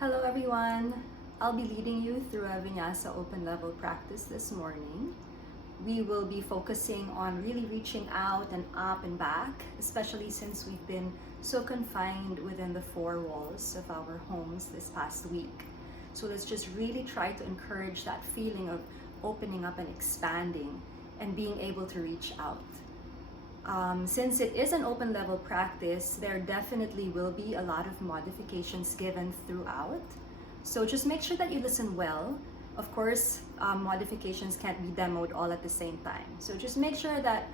Hello everyone! I'll be leading you through a Vinyasa open level practice this morning. We will be focusing on really reaching out and up and back, especially since we've been so confined within the four walls of our homes this past week. So let's just really try to encourage that feeling of opening up and expanding and being able to reach out. Since it is an open level practice, there definitely will be a lot of modifications given throughout. So just make sure that you listen well. Of course, modifications can't be demoed all at the same time. So just make sure that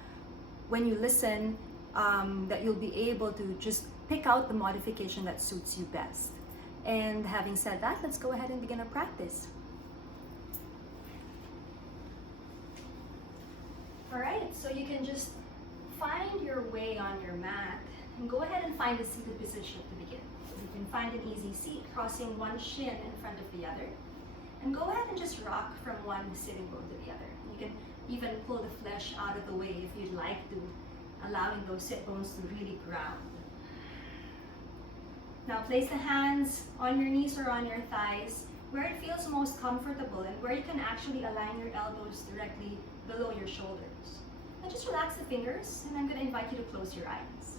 when you listen, that you'll be able to just pick out the modification that suits you best. And having said that, let's go ahead and begin our practice. All right, so you can just find your way on your mat and go ahead and find a seated position to begin. So you can find an easy seat, crossing one shin in front of the other. And go ahead and just rock from one sitting bone to the other. You can even pull the flesh out of the way if you'd like to, allowing those sit bones to really ground. Now place the hands on your knees or on your thighs where it feels most comfortable and where you can actually align your elbows directly below your shoulders. And just relax the fingers, and I'm going to invite you to close your eyes.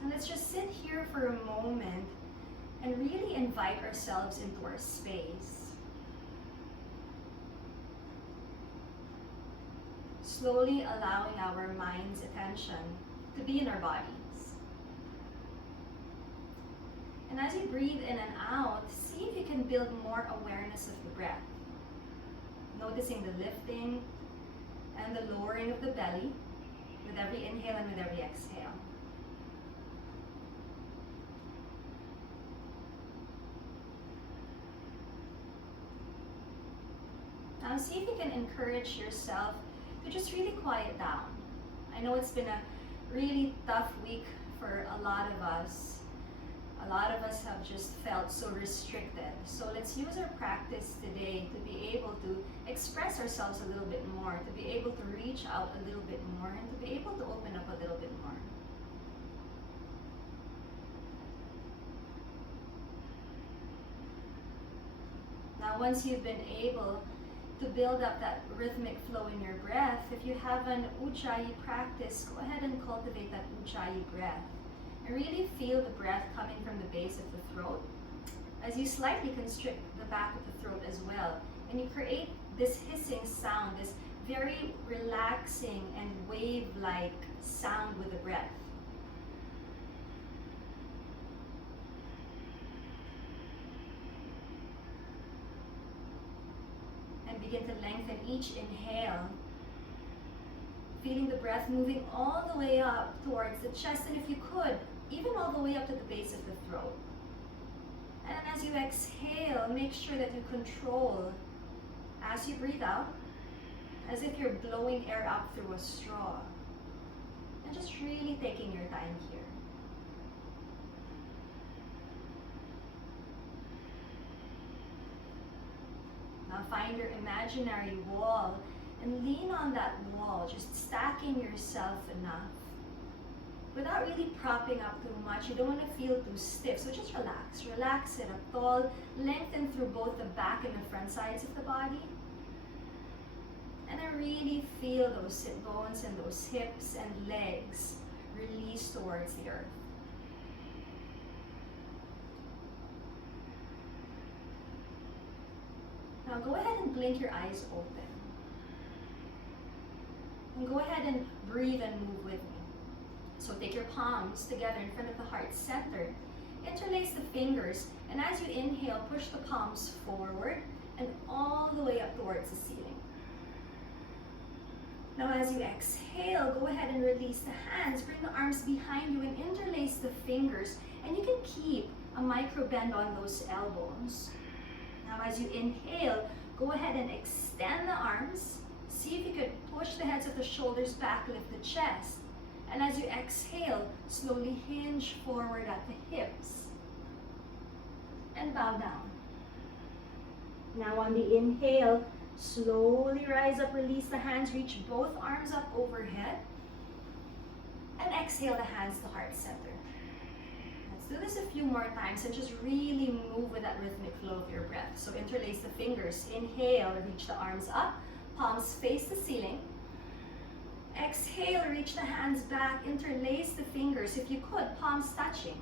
And let's just sit here for a moment and really invite ourselves into our space. Slowly allowing our mind's attention to be in our bodies. And as you breathe in and out, see if you can build more awareness of the breath. Noticing the lifting and the lowering of the belly with every inhale and with every exhale. Now see if you can encourage yourself to just really quiet down. I know it's been a really tough week for a lot of us. A lot of us have just felt so restricted. So let's use our practice today to be able to express ourselves a little bit more, to be able to reach out a little bit more, and to be able to open up a little bit more. Now, once you've been able to build up that rhythmic flow in your breath, if you have an Ujjayi practice, go ahead and cultivate that Ujjayi breath. And really feel the breath coming from the base of the throat as you slightly constrict the back of the throat as well. And you create this hissing sound, this very relaxing and wave-like sound with the breath. And begin to lengthen each inhale, feeling the breath moving all the way up towards the chest, and if you could, even all the way up to the base of the throat. And then as you exhale, make sure that you control as you breathe out, as if you're blowing air out through a straw. And just really taking your time here. Now find your imaginary wall and lean on that wall, just stacking yourself enough without really propping up too much. You don't want to feel too stiff, so just relax. Relax, sit up tall, lengthen through both the back and the front sides of the body. And then really feel those sit bones and those hips and legs release towards the earth. Now go ahead and blink your eyes open. And go ahead and breathe and move with me. So take your palms together in front of the heart center. Interlace the fingers, and as you inhale, push the palms forward and all the way up towards the ceiling. Now as you exhale, go ahead and release the hands. Bring the arms behind you and interlace the fingers. And you can keep a micro bend on those elbows. Now as you inhale, go ahead and extend the arms. See if you could push the heads of the shoulders back, lift the chest. And as you exhale, slowly hinge forward at the hips. And bow down. Now on the inhale, slowly rise up, release the hands, reach both arms up overhead. And exhale the hands to heart center. That's do this a few more times and just really move with that rhythmic flow of your breath. So interlace the fingers. Inhale, reach the arms up. Palms face the ceiling. Exhale, reach the hands back. Interlace the fingers. If you could, palms touching.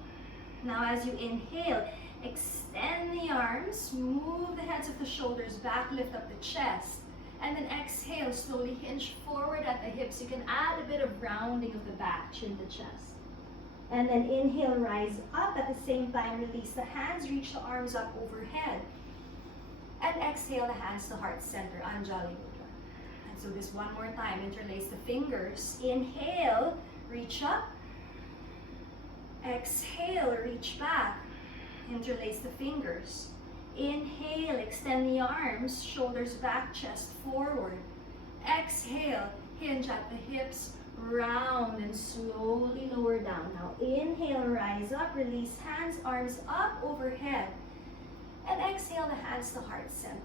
Now as you inhale, extend the arms. Move the heads of the shoulders back. Lift up the chest. And then exhale, slowly hinge forward at the hips. You can add a bit of rounding of the back, chin to chest. And then inhale, rise up. At the same time, release the hands, reach the arms up overhead. And exhale the hands to heart center, Anjali Mudra. And so this one more time, interlace the fingers. Inhale, reach up. Exhale, reach back. Interlace the fingers. Inhale, extend the arms, shoulders back, chest forward. Exhale, hinge at the hips, round and slowly lower down. Now inhale, rise up, release hands, arms up overhead. And exhale the hands to heart center.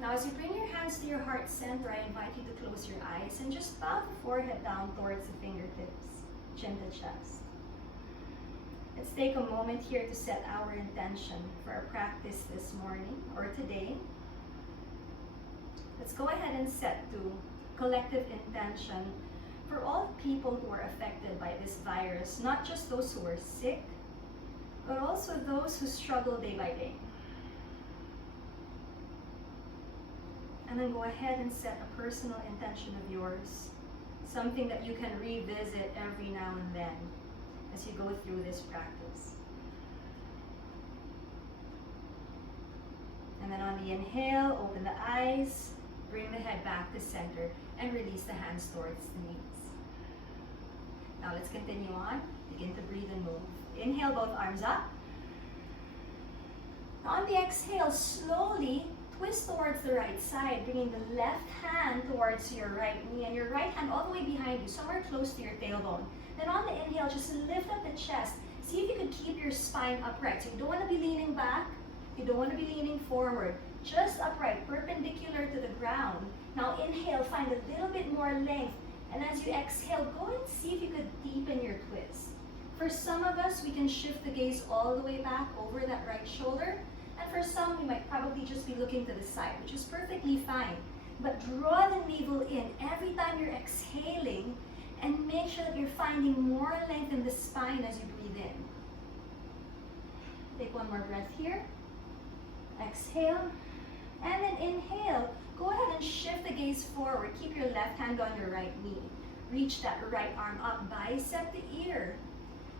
Now as you bring your hands to your heart center, I invite you to close your eyes and just bow the forehead down towards the fingertips, chin to chest. Let's take a moment here to set our intention for our practice this morning or today. Let's go ahead and set to collective intention for all people who are affected by this virus, not just those who are sick, but also those who struggle day by day. And then go ahead and set a personal intention of yours, something that you can revisit every now and then as you go through this practice. And then on the inhale, open the eyes, bring the head back to center, and release the hands towards the knees. Now let's continue on. Begin to breathe and move. Inhale, both arms up. On the exhale, slowly twist towards the right side, bringing the left hand towards your right knee and your right hand all the way behind you, somewhere close to your tailbone. Then on the inhale, just lift up the chest. See if you can keep your spine upright. So you don't want to be leaning back. You don't want to be leaning forward. Just upright, perpendicular to the ground. Now inhale, find a little bit more length. And as you exhale, go and see if you could deepen your twist. For some of us, we can shift the gaze all the way back over that right shoulder. And for some, we might probably just be looking to the side, which is perfectly fine. But draw the navel in every time you're exhaling and make sure that you're finding more length in the spine as you breathe in. Take one more breath here. Exhale. And then inhale. Go ahead and shift the gaze forward. Keep your left hand on your right knee. Reach that right arm up, bicep the ear.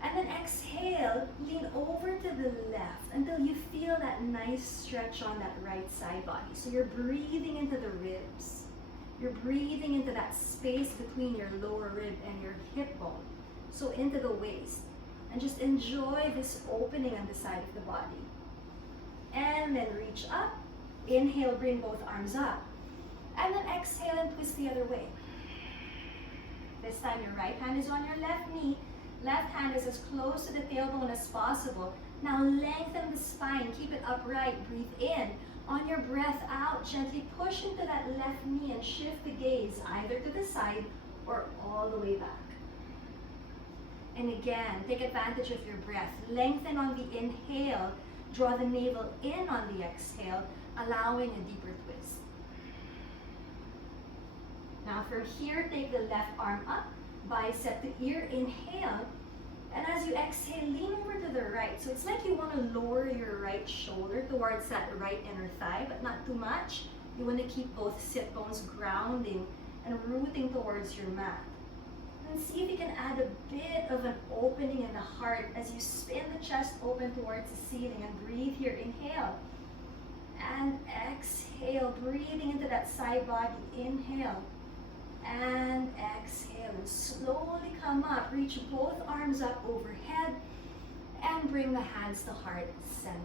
And then exhale, lean over to the left until you feel that nice stretch on that right side body. So you're breathing into the ribs. You're breathing into that space between your lower rib and your hip bone. So into the waist. And just enjoy this opening on the side of the body. And then reach up. Inhale, bring both arms up. And then exhale and twist the other way. This time your right hand is on your left knee. Left hand is as close to the tailbone as possible. Now lengthen the spine, keep it upright, breathe in. On your breath out, gently push into that left knee and shift the gaze either to the side or all the way back. And again, take advantage of your breath. Lengthen on the inhale, draw the navel in on the exhale, allowing a deeper twist. Now from here, take the left arm up, bicep the ear, inhale. And as you exhale, lean over to the right. So it's like you want to lower your right shoulder towards that right inner thigh, but not too much. You want to keep both sit bones grounding and rooting towards your mat. And see if you can add a bit of an opening in the heart as you spin the chest open towards the ceiling and breathe here. Inhale. And exhale, breathing into that side body. Inhale. And exhale, and slowly come up. Reach both arms up overhead and bring the hands to heart center.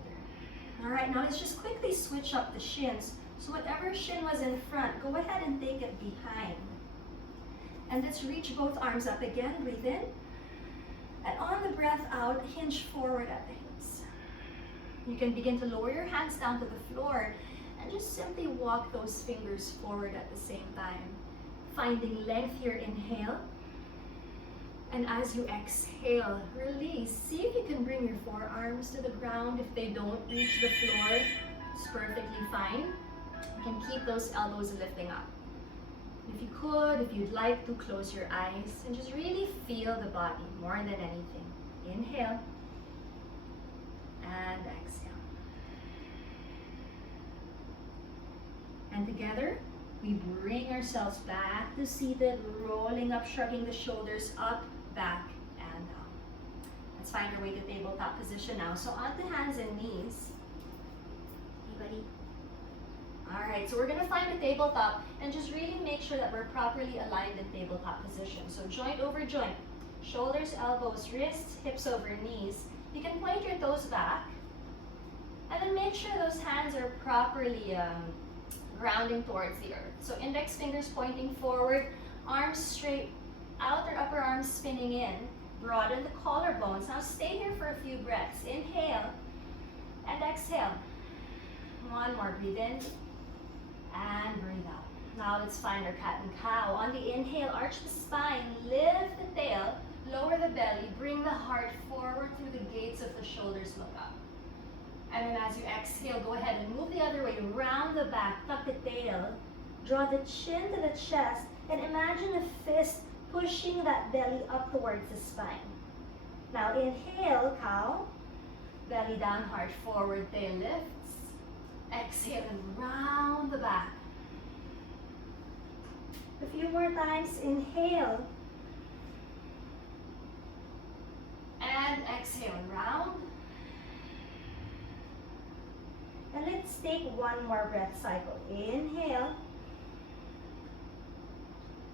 All right, now let's just quickly switch up the shins. So whatever shin was in front, go ahead and take it behind. And let's reach both arms up again. Breathe in. And on the breath out, hinge forward at the hips. You can begin to lower your hands down to the floor and just simply walk those fingers forward at the same time. Finding length here, inhale. And as you exhale, release. See if you can bring your forearms to the ground. If they don't reach the floor, it's perfectly fine. You can keep those elbows lifting up. If you could, if you'd like to, close your eyes and just really feel the body more than anything. Inhale and exhale. And together, we bring ourselves back to seated, rolling up, shrugging the shoulders up, back, and down. Let's find our way to tabletop position now. So onto hands and knees. Hey, buddy. All right, so we're gonna find the tabletop and just really make sure that we're properly aligned in tabletop position. So joint over joint, shoulders, elbows, wrists, hips over knees. You can point your toes back, and then make sure those hands are properly grounding towards the earth. So index fingers pointing forward, arms straight, outer upper arms spinning in, broaden the collarbones. Now stay here for a few breaths. Inhale and exhale. One more, breathe in and breathe out. Now let's find our cat and cow. On the inhale, arch the spine, lift the tail, lower the belly, bring the heart forward through the gates of the shoulders, look up. And then as you exhale, go ahead and move the other way, round the back, tuck the tail, draw the chin to the chest, and imagine a fist pushing that belly up towards the spine. Now inhale, cow, belly down, heart forward, tail lifts. Exhale and round the back. A few more times, inhale. And exhale, round. And let's take one more breath cycle. Inhale.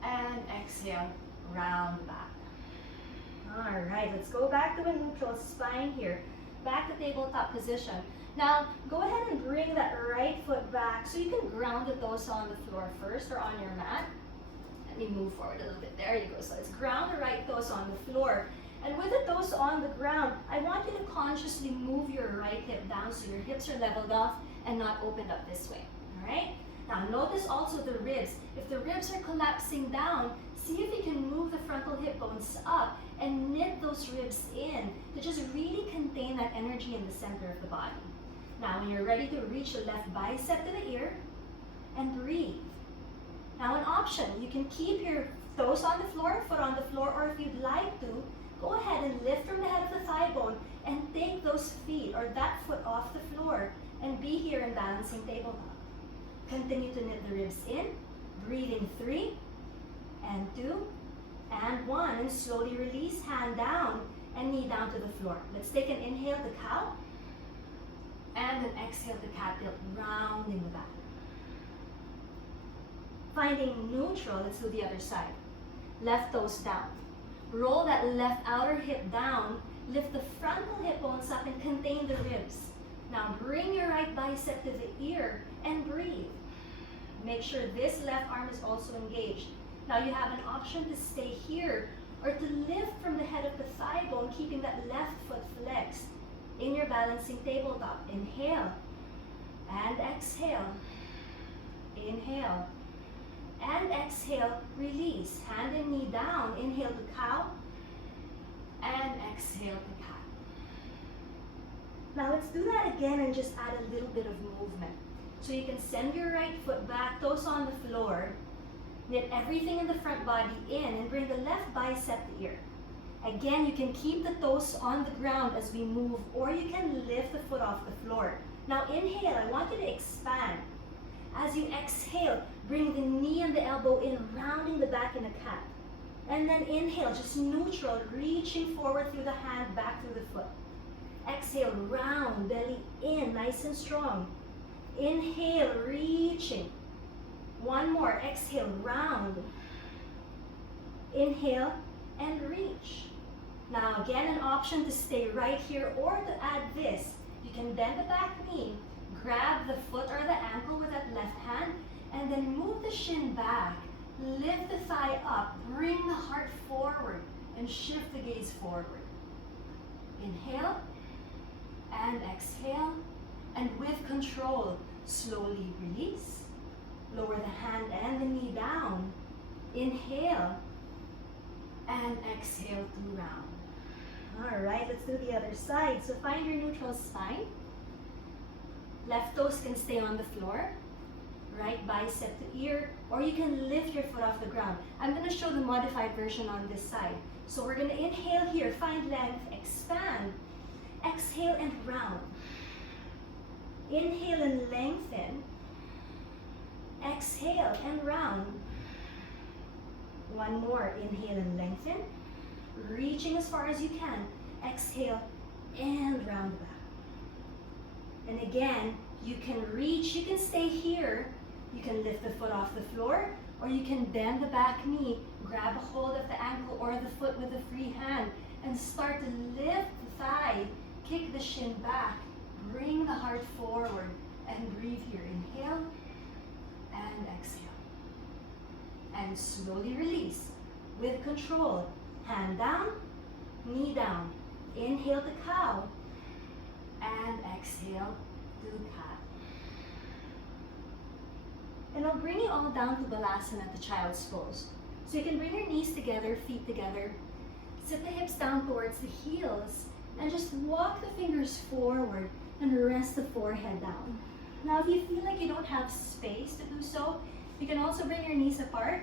And exhale, round back. All right, let's go back to a neutral spine here. Back to tabletop position. Now, go ahead and bring that right foot back so you can ground the toes on the floor first or on your mat. Let me move forward a little bit. There you go. So let's ground the right toes on the floor. And with the toes on the ground, I want you to consciously move your right hip down so your hips are leveled off and not opened up this way. All right? Now, notice also the ribs. If the ribs are collapsing down, see if you can move the frontal hip bones up and knit those ribs in to just really contain that energy in the center of the body. Now, when you're ready to reach the left bicep to the ear and breathe. Now, an option, you can keep your toes on the floor, foot on the floor, or if you'd like to, go ahead and lift from the head of the thigh bone and take those feet or that foot off the floor and be here in balancing tabletop. Continue to knit the ribs in, breathe in 3 and 2 and 1, and slowly release, hand down and knee down to the floor. Let's take an inhale to cow and an exhale to cat tilt, rounding the back. Finding neutral, let's do the other side. Left toes down. Roll that left outer hip down, lift the frontal hip bones up and contain the ribs. Now bring your right bicep to the ear and breathe. Make sure this left arm is also engaged. Now you have an option to stay here or to lift from the head of the thigh bone, keeping that left foot flexed in your balancing tabletop. Inhale and exhale. Inhale and exhale, release. Hand and knee down. Inhale to cow and exhale to cat. Now let's do that again and just add a little bit of movement. So you can send your right foot back, toes on the floor, knit everything in the front body in and bring the left bicep to ear. Again, you can keep the toes on the ground as we move, or you can lift the foot off the floor. Now inhale, I want you to expand. As you exhale, bring the knee and the elbow in, rounding the back in a cat. And then inhale, just neutral, reaching forward through the hand, back through the foot. Exhale, round, belly in, nice and strong. Inhale, reaching. One more, exhale, round. Inhale and reach. Now again, an option to stay right here or to add this. You can bend the back knee, grab the foot or the ankle with that left hand, and then move the shin back. Lift the thigh up, bring the heart forward, and shift the gaze forward. Inhale and exhale, and with control, slowly release. Lower the hand and the knee down. Inhale and exhale to round. All right, let's do the other side. So find your neutral spine. Left toes can stay on the floor. Right bicep to ear, or you can lift your foot off the ground. I'm going to show the modified version on this side. So we're going to inhale here, find length, expand. Exhale and round. Inhale and lengthen. Exhale and round. One more, inhale and lengthen. Reaching as far as you can. Exhale and round back. And again, you can reach, you can stay here. You can lift the foot off the floor, or you can bend the back knee, grab a hold of the ankle or the foot with a free hand, and start to lift the thigh, kick the shin back, bring the heart forward, and breathe here. Inhale and exhale. And slowly release with control. Hand down, knee down. Inhale to cow, and exhale to cat. And I'll bring you all down to Balasana, the child's pose. So you can bring your knees together, feet together, sit the hips down towards the heels, and just walk the fingers forward and rest the forehead down. Now, if you feel like you don't have space to do so, you can also bring your knees apart,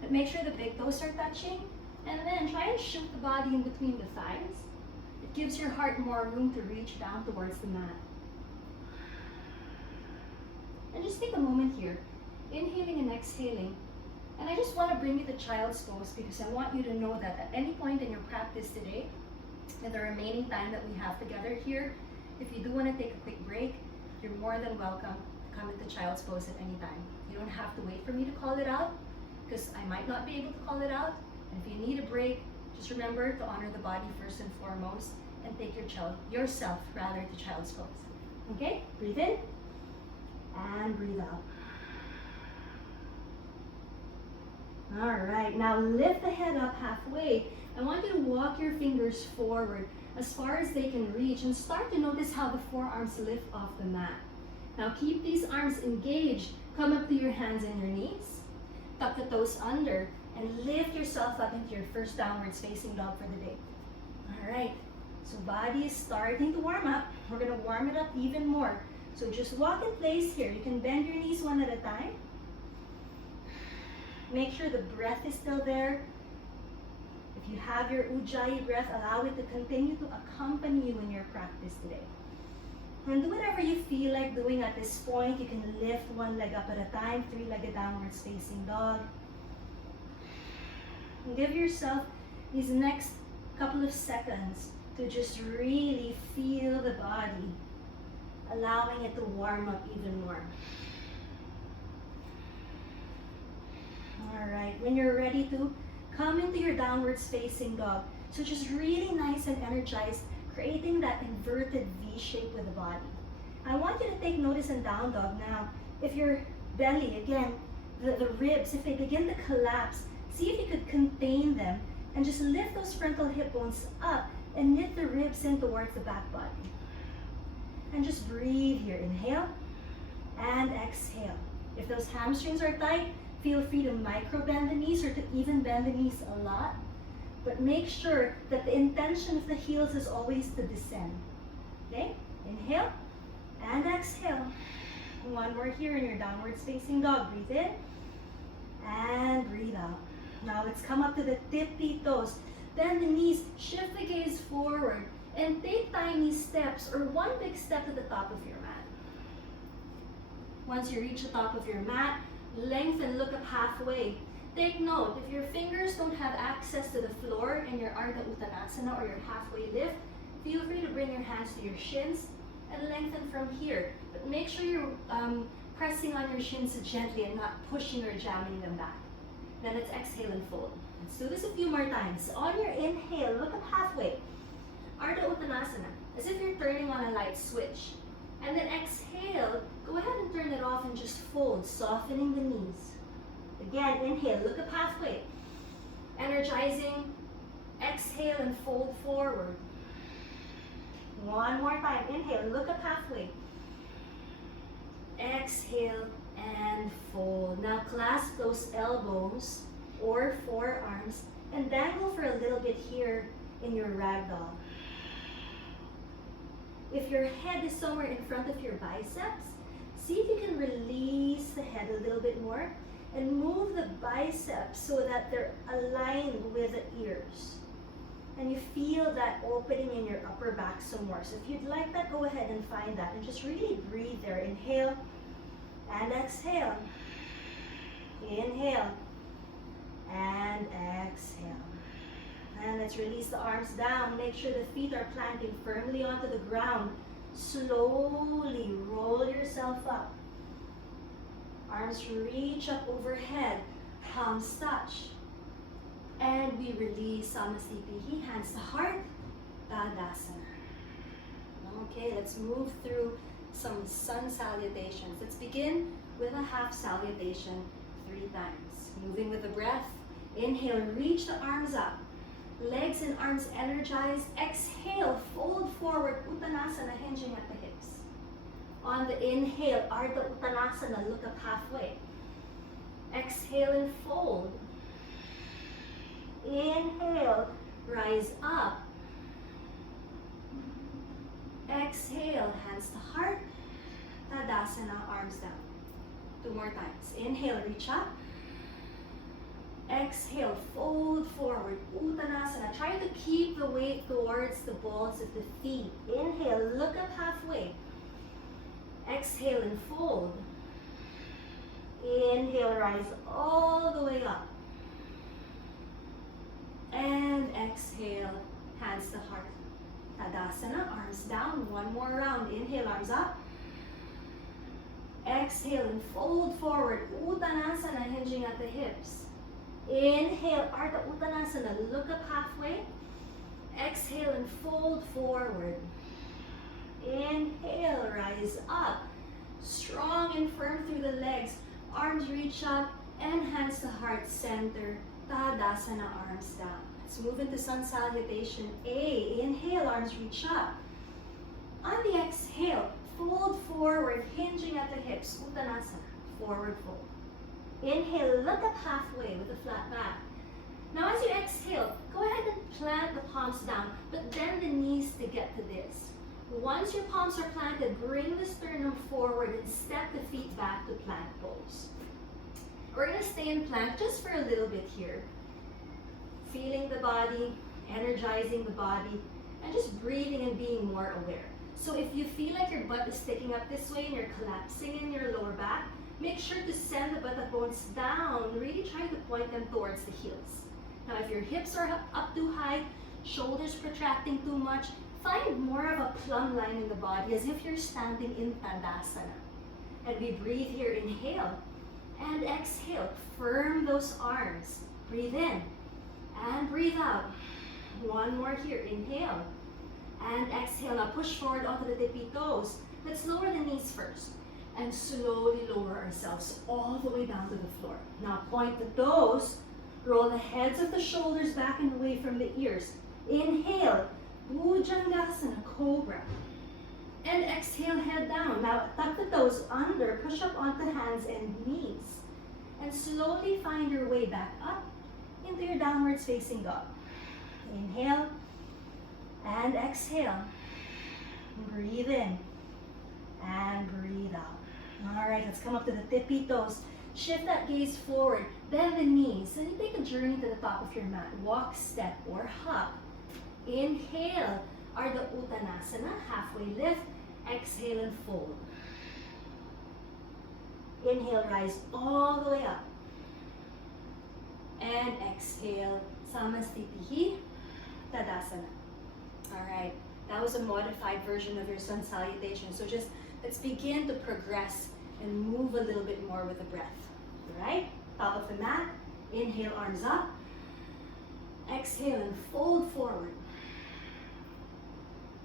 but make sure the big toes are touching, and then try and shoot the body in between the thighs. It gives your heart more room to reach down towards the mat. And just take a moment here, inhaling and exhaling. And I just want to bring you the child's pose because I want you to know that at any point in your practice today, in the remaining time that we have together here, if you do want to take a quick break, you're more than welcome to come into child's pose at any time. You don't have to wait for me to call it out because I might not be able to call it out. And if you need a break, just remember to honor the body first and foremost and take yourself to child's pose. Okay? Breathe in and breathe out. All right, now lift the head up halfway. I want you to walk your fingers forward as far as they can reach and start to notice how the forearms lift off the mat. Now keep these arms engaged. Come up to your hands and your knees. Tuck the toes under and lift yourself up into your first downwards facing dog for the day. All right, so body is starting to warm up. We're gonna warm it up even more. So just walk in place here. You can bend your knees one at a time. Make sure the breath is still there. If you have your Ujjayi breath, allow it to continue to accompany you in your practice today. And do whatever you feel like doing at this point. You can lift one leg up at a time, three-legged downwards facing dog. And give yourself these next couple of seconds to just really feel the body, allowing it to warm up even more. All right, when you're ready to, come into your downwards facing dog. So just really nice and energized, creating that inverted V shape with the body. I want you to take notice in down dog now. If your belly, again, the ribs, if they begin to collapse, see if you could contain them and just lift those frontal hip bones up and knit the ribs in towards the back body. And just breathe here. Inhale and exhale. If those hamstrings are tight, feel free to micro bend the knees or to even bend the knees a lot. But make sure that the intention of the heels is always to descend. Okay? Inhale and exhale. One more here in your downwards facing dog. Breathe in and breathe out. Now let's come up to the tippy toes. Bend the knees, shift the gaze forward, and take tiny steps or one big step to the top of your mat. Once you reach the top of your mat, lengthen, look up halfway. Take note, if your fingers don't have access to the floor in your Ardha Uttanasana or your halfway lift, feel free to bring your hands to your shins and lengthen from here. But make sure you're pressing on your shins gently and not pushing or jamming them back. Then let's exhale and fold. Let's do this a few more times. On your inhale, look up halfway. Ardha Uttanasana, as if you're turning on a light switch. And then exhale, go ahead and turn it off and just fold, softening the knees. Again, inhale, look up halfway. Energizing, exhale and fold forward. One more time, inhale, look up halfway. Exhale and fold. Now clasp those elbows or forearms and dangle for a little bit here in your ragdoll. If your head is somewhere in front of your biceps, see if you can release the head a little bit more and move the biceps so that they're aligned with the ears. And you feel that opening in your upper back some more. So if you'd like that, go ahead and find that and just really breathe there. Inhale and exhale. Inhale and exhale. And let's release the arms down. Make sure the feet are planting firmly onto the ground. Slowly roll yourself up. Arms reach up overhead. Palms touch. And we release Samasthiti, hands to heart, Tadasana. Okay, let's move through some sun salutations. Let's begin with a half salutation 3 times. Moving with the breath. Inhale, reach the arms up. Legs and arms energized. Exhale, fold forward, Uttanasana, hinging at the hips. On the inhale, Ardha Uttanasana, look up halfway. Exhale and fold. Inhale, rise up. Exhale, hands to heart. Tadasana, arms down. 2 more times. Inhale, reach up. Exhale, fold forward, Uttanasana. Try to keep the weight towards the balls of the feet. Inhale, look up halfway. Exhale and fold. Inhale, rise all the way up. And exhale, hands to heart. Tadasana, arms down. 1 more round. Inhale, arms up. Exhale and fold forward. Uttanasana, hinging at the hips. Inhale, Ardha Uttanasana, look up halfway. Exhale and fold forward. Inhale, rise up. Strong and firm through the legs. Arms reach up and hands to heart center. Tadasana, arms down. Let's move into sun salutation A. Inhale, arms reach up. On the exhale, fold forward, hinging at the hips. Uttanasana, forward fold. Inhale, look up halfway with a flat back. Now as you exhale, go ahead and plant the palms down, but bend the knees to get to this. Once your palms are planted, bring the sternum forward and step the feet back to plank pose. We're going to stay in plank just for a little bit here. Feeling the body, energizing the body, and just breathing and being more aware. So if you feel like your butt is sticking up this way and you're collapsing in your lower back, make sure to send the buttock bones down, really try to point them towards the heels. Now if your hips are up too high, shoulders protracting too much, find more of a plumb line in the body as if you're standing in Tadasana. And we breathe here, inhale and exhale. Firm those arms. Breathe in and breathe out. 1 more here, inhale and exhale. Now push forward onto the tippy toes. Let's lower the knees first and slowly lower ourselves all the way down to the floor. Now point the toes, roll the heads of the shoulders back and away from the ears. Inhale, Bhujangasana, Cobra. And exhale, head down. Now tuck the toes under, push up onto hands and knees. And slowly find your way back up into your downwards facing dog. Inhale and exhale. Breathe in and breathe out. All right, let's come up to the tippy toes. Shift that gaze forward, bend the knees, and you take a journey to the top of your mat. Walk, step, or hop. Inhale, Ardha Uttanasana, halfway lift. Exhale and fold. Inhale, rise all the way up. And exhale, Samasthiti, Tadasana. All right, that was a modified version of your sun salutation. So just let's begin to progress and move a little bit more with the breath. All right, top of the mat. Inhale, arms up. Exhale and fold forward.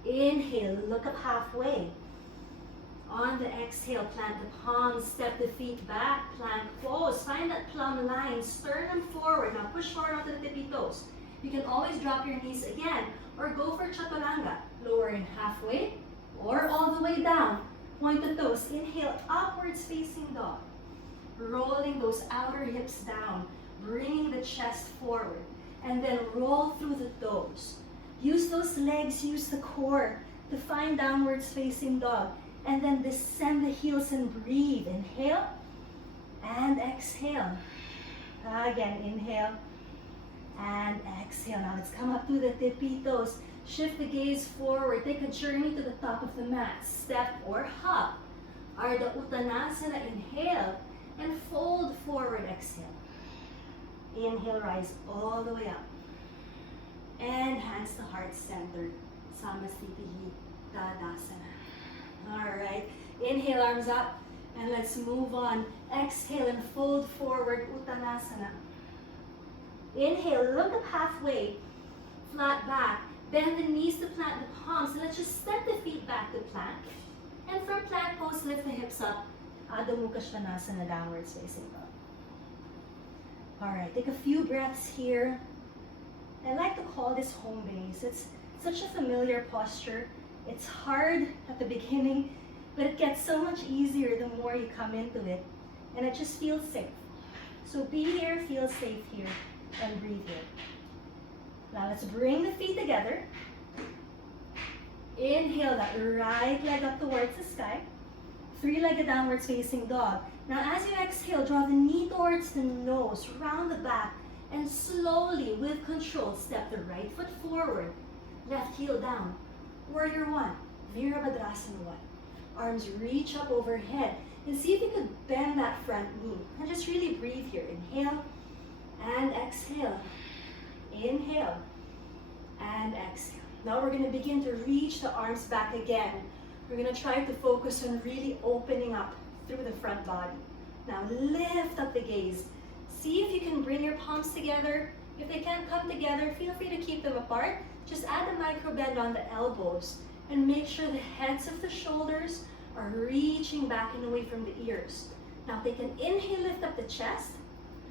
Inhale, look up halfway. On the exhale, plant the palms, step the feet back, plank pose. Find that plumb line, sternum forward. Now push forward onto the tippy toes. You can always drop your knees again or go for chaturanga. Lowering halfway or all the way down. Point the toes. Inhale, upwards facing dog. Rolling those outer hips down, bringing the chest forward. And then roll through the toes. Use those legs, use the core to find downwards facing dog. And then descend the heels and breathe. Inhale and exhale. Again, inhale and exhale. Now let's come up to the tippy toes. Shift the gaze forward. Take a journey to the top of the mat. Step or hop. Ardha Uttanasana. Inhale and fold forward. Exhale. Inhale, rise all the way up. And hands to heart center. Samasthiti Tadasana. Alright. Inhale, arms up. And let's move on. Exhale and fold forward. Uttanasana. Inhale, look up halfway. Flat back. Bend the knees to plant the palms. So let's just step the feet back to plank. And from plank pose, lift the hips up. Adho Mukha Svanasana, downwards facing dog. Alright, take a few breaths here. I like to call this home base. It's such a familiar posture. It's hard at the beginning, but it gets so much easier the more you come into it. And it just feels safe. So be here, feel safe here, and breathe here. Now let's bring the feet together. Inhale that right leg up towards the sky. Three-legged downwards facing dog. Now as you exhale, draw the knee towards the nose, round the back, and slowly, with control, step the right foot forward, left heel down. Warrior one, Virabhadrasana one. Arms reach up overhead, and see if you could bend that front knee. And just really breathe here. Inhale and exhale. Inhale and exhale. Now we're going to begin to reach the arms back again. We're going to try to focus on really opening up through the front body. Now lift up the gaze. See if you can bring your palms together. If they can't come together, feel free to keep them apart. Just add a micro bend on the elbows and make sure the heads of the shoulders are reaching back and away from the ears. Now take an inhale, lift up the chest.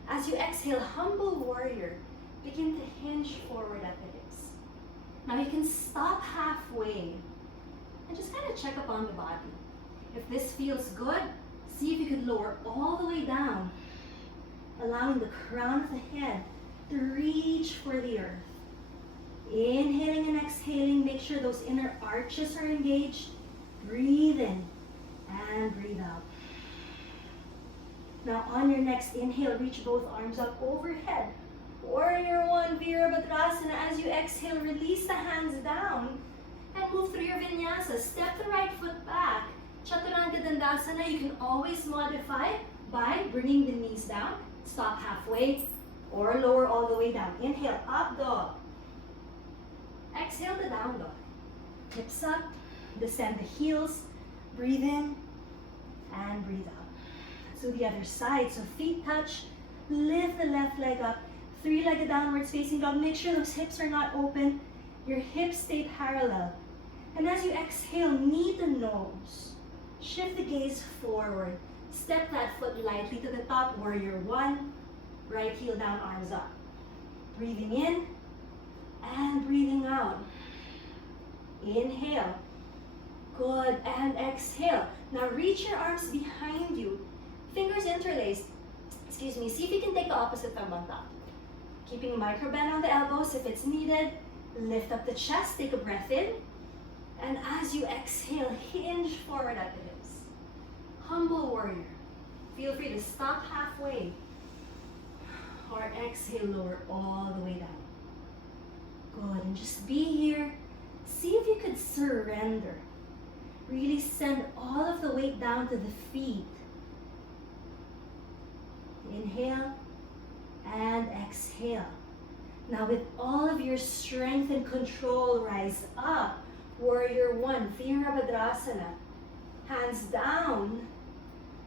As you exhale, humble warrior. Begin to hinge forward at the hips. Now you can stop halfway and just kind of check up on the body. If this feels good, see if you could lower all the way down, allowing the crown of the head to reach for the earth. Inhaling and exhaling, make sure those inner arches are engaged. Breathe in and breathe out. Now on your next inhale, reach both arms up overhead. Warrior one, Virabhadrasana. As you exhale, release the hands down and move through your Vinyasa. Step the right foot back. Chaturanga Dandasana, you can always modify by bringing the knees down. Stop halfway or lower all the way down. Inhale, up dog. Exhale the down dog. Hips up, descend the heels, breathe in and breathe out. So the other side, so feet touch, lift the left leg up, three-legged downwards facing dog. Make sure those hips are not open, your hips stay parallel. And as you exhale, knee to nose, shift the gaze forward, step that foot lightly to the top, warrior one, right heel down, arms up. Breathing in and breathing out. Inhale. Good. And exhale. Now reach your arms behind you. Fingers interlaced. Excuse me. See if you can take the opposite thumb on top. Keeping a micro bend on the elbows if it's needed. Lift up the chest. Take a breath in. And as you exhale, hinge forward at the hips. Humble warrior. Feel free to stop halfway. Or exhale, lower all the way down. Good, and just be here. See if you could surrender. Really send all of the weight down to the feet. Inhale and exhale. Now with all of your strength and control, rise up. Warrior one, Virabhadrasana. Hands down.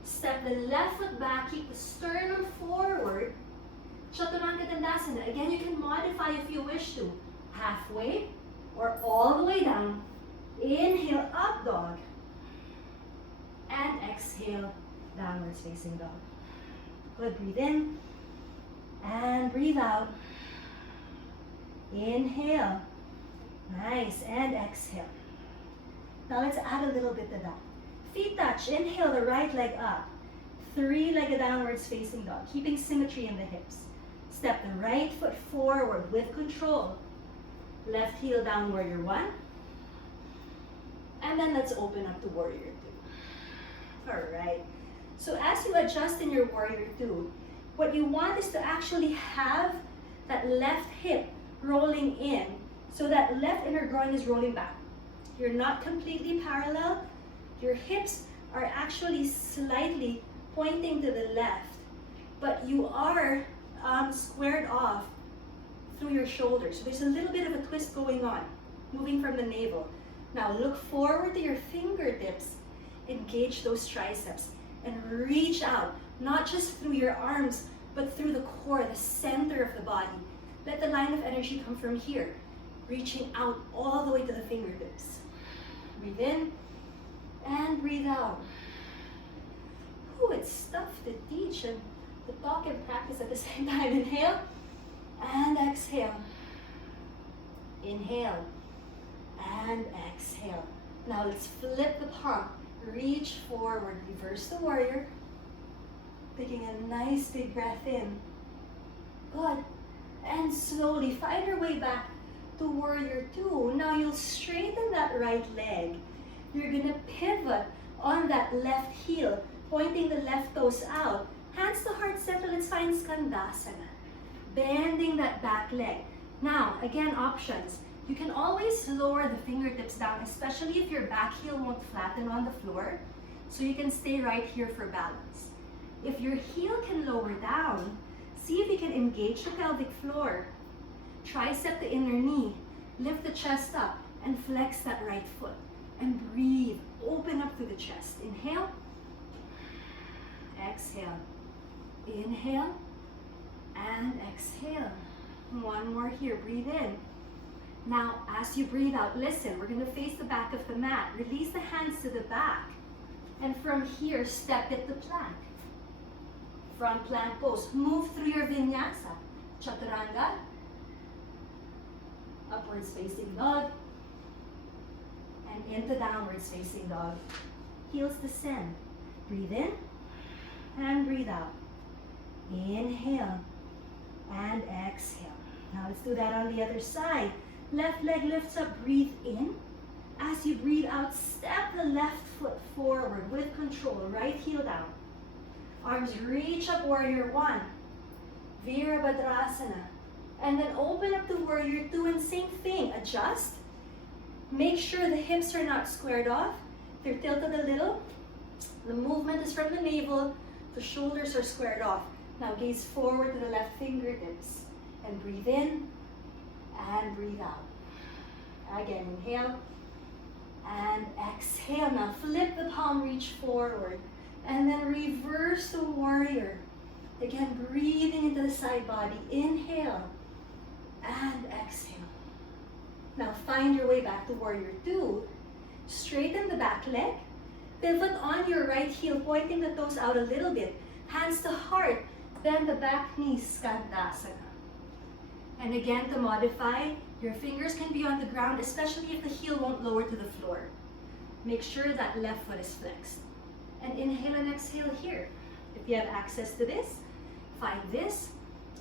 Step the left foot back, keep the sternum forward. Chaturanga Dandasana. Again, you can modify if you wish to. Halfway or all the way down. Inhale, up dog. And exhale, downwards facing dog. Good, breathe in and breathe out. Inhale. Nice, and exhale. Now let's add a little bit to that. Feet touch, inhale the right leg up. Three-legged downwards facing dog, keeping symmetry in the hips. Step the right foot forward with control. Left heel down, warrior one. And then let's open up to warrior two. All right. So as you adjust in your warrior two, what you want is to actually have that left hip rolling in, so that left inner groin is rolling back. You're not completely parallel. Your hips are actually slightly pointing to the left, but you are squared off through your shoulders. So there's a little bit of a twist going on, moving from the navel. Now look forward to your fingertips, engage those triceps, and reach out, not just through your arms, but through the core, the center of the body. Let the line of energy come from here, reaching out all the way to the fingertips. Breathe in and breathe out. Ooh, it's tough to teach and to talk and practice at the same time. Inhale and exhale. Inhale and exhale. Now let's flip the palm. Reach forward, reverse the warrior. Taking a nice big breath in. Good. And slowly find your way back to warrior two. Now you'll straighten that right leg. You're gonna pivot on that left heel, pointing the left toes out. Hands to heart center, let's find Skandasana. Bending that back leg. Now, again, options. You can always lower the fingertips down, especially if your back heel won't flatten on the floor, so you can stay right here for balance. If your heel can lower down, see if you can engage the pelvic floor. Tricep the inner knee, lift the chest up, and flex that right foot. And breathe, open up through the chest. Inhale, exhale. Inhale, and exhale. One more here, breathe in. Now, as you breathe out, listen, we're gonna face the back of the mat. Release the hands to the back. And from here, step it to plank. Front plank pose. Move through your vinyasa. Chaturanga. Upwards facing dog. And into downwards facing dog. Heels descend. Breathe in and breathe out. Inhale and exhale. Now let's do that on the other side. Left leg lifts up, breathe in. As you breathe out, step the left foot forward with control, right heel down. Arms reach up, warrior one. Virabhadrasana. And then open up to warrior two and same thing, adjust. Make sure the hips are not squared off. They're tilted a little. The movement is from the navel. The shoulders are squared off. Now gaze forward to the left fingertips. And breathe in and breathe out. Again, inhale and exhale. Now flip the palm, reach forward. And then reverse the warrior. Again, breathing into the side body. Inhale and exhale. Now find your way back to warrior two. Straighten the back leg. Pivot on your right heel, pointing the toes out a little bit. Hands to heart. Bend the back knee, Skandasana. And again, to modify, your fingers can be on the ground, especially if the heel won't lower to the floor. Make sure that left foot is flexed. And inhale and exhale here. If you have access to this, find this.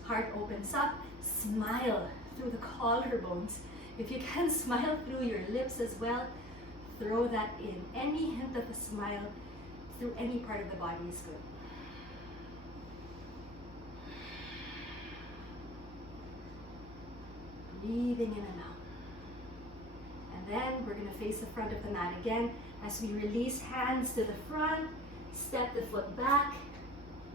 Heart opens up. Smile through the collarbones. If you can smile through your lips as well, throw that in. Any hint of a smile through any part of the body is good. Breathing in and out. And then we're going to face the front of the mat again. As we release hands to the front, step the foot back.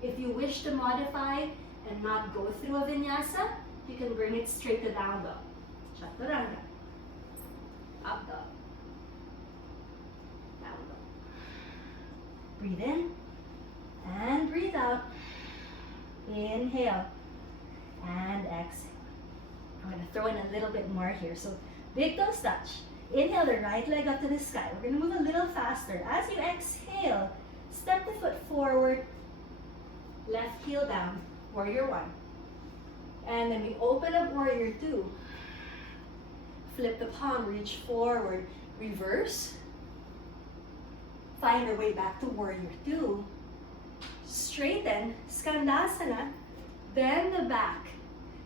If you wish to modify and not go through a vinyasa, you can bring it straight to down dog. Chaturanga. Up dog. Down dog. Breathe in and breathe out. Inhale and exhale. I'm going to throw in a little bit more here. So big toes touch. Inhale the right leg up to the sky. We're going to move a little faster. As you exhale, step the foot forward. Left heel down. Warrior one. And then we open up warrior two. Flip the palm, reach forward. Reverse. Find our way back to warrior two. Straighten. Skandasana. Bend the back.